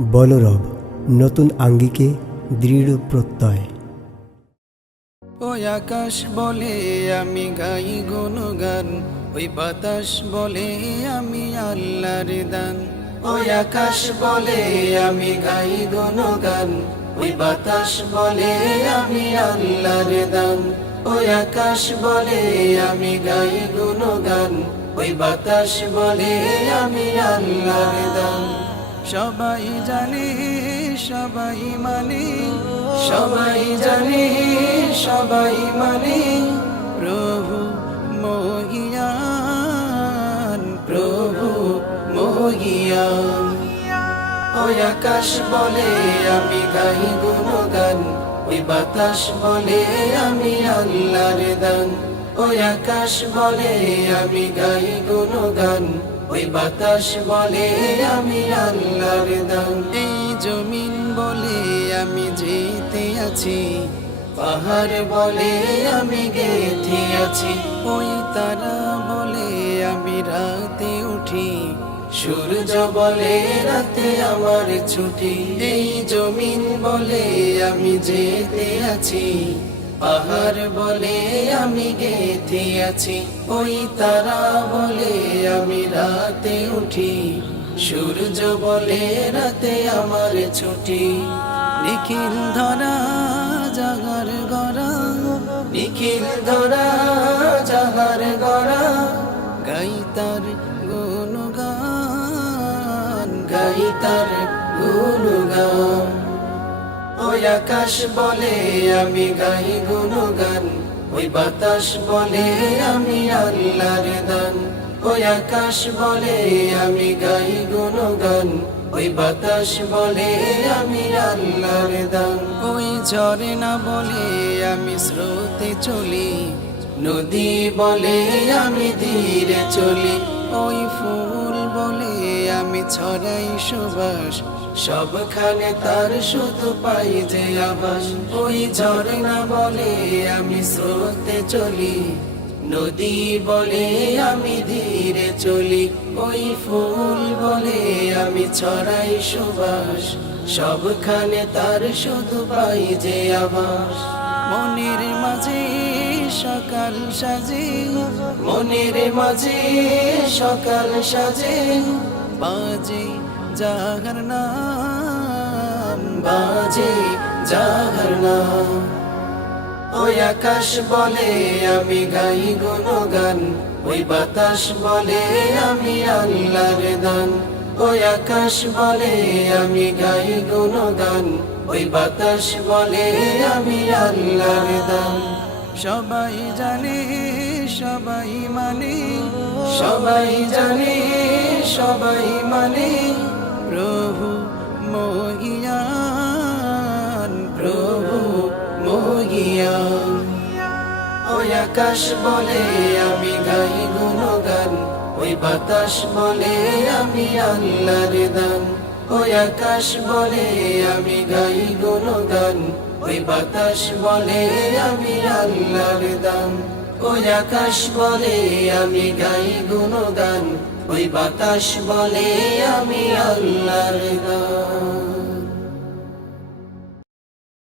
বলরব নতুন আঙ্গিকে দৃঢ় প্রত্যয়। ওই আকাশ বলে আমি গাই গুণগান, ওই বাতাস বলে আমি আল্লাহর দান। ওই আকাশ বলে আমি গাই গুণগান, ওই বাতাস বলে আমি আল্লাহর দান। ওই আকাশ বলে আমি গাই গুণগান, ওই বাতাস বলে আমি আল্লাহর দান। সবাই জানে সবাই মানে, সবাই জানে সবাই মানে, প্রভু মহিয়ান, প্রভু মহিয়ান। ওই আকাশ বলে আমি গাই গুণগান, ওই বাতাস বলে আমি আল্লাহর দান। ওই আকাশ বলে আমি গাই গুণগান, ওই বাতাস বলে আমি আল্লাহর দান। এই জমিন বলে আমি যেতে আছি, পাহাড় বলে আমি গেথে আছি। ওই তারা বলে আমি রাতে উঠি, সূর্য বলে রাতে আমার ছুটি। এই জমিন বলে আমি যেতে আছি, পাহাড় বলে আমি গেথে আছি। ওই তারা বলে আমি রাতে উঠি, সূর্য বলে রাতে আমার ছুটি। নিখিল ধরা জাগার গড়া, নিখিল ধরা জাগার গড়া, গাই তার গুণগান, গাই তার গুণগান। ওই আকাশ বলে আমি গাই গুণগান, ওই বাতাস বলে আমি আল্লাহর দান। ওই আকাশ বলে আমি গাই গুণগান, ওই বাতাস বলে আমি আল্লাহর দান। ওই ঝর্ণা বলে আমি স্রোতে চলি, নদী বলে আমি ধীরে চলি। ওই ফুল বলে আমি ছড়াই সুবাস, সবখানে তার শুধু পাই যে আবাস। ওই ঝর্ণা বলে আমি স্রোতে চলি, নদী বলে আমি ধীরে চলি। ওই ফুল বলে আমি ছড়াই সুবাস, সবখানে তার শুধু পাই যে আবাস। মনের মাঝে সকাল সাজে, মনের মাঝে সকাল সাজে, বাজে জাগর নাম, বাজে জাগর নাম। ওই আকাশ বলে আমি গাই গুণগান, ওই বাতাস বলে আমি আল্লাহর দান। ওই আকাশ বলে আমি গাই গুণগান, ওই বাতাস বলে আমি আল্লাহর দান। সবাই জানে সবাই মানে, সবাই জানে সবাই মানে, প্রভু মহিয়ান, প্রভু মহিয়ান। ওই আকাশ বলে আমি গাই গুণগান, ওই বাতাস বলে আমি আল্লাহর দান। ওই আকাশ বলে আমি গাই গুণগান, ওই বাতাস বলে আমি আল্লাহর দান। ওই আকাশ বলে আমি গাই গুণগান, ওই বাতাস বলে আমি আল্লাহর দান।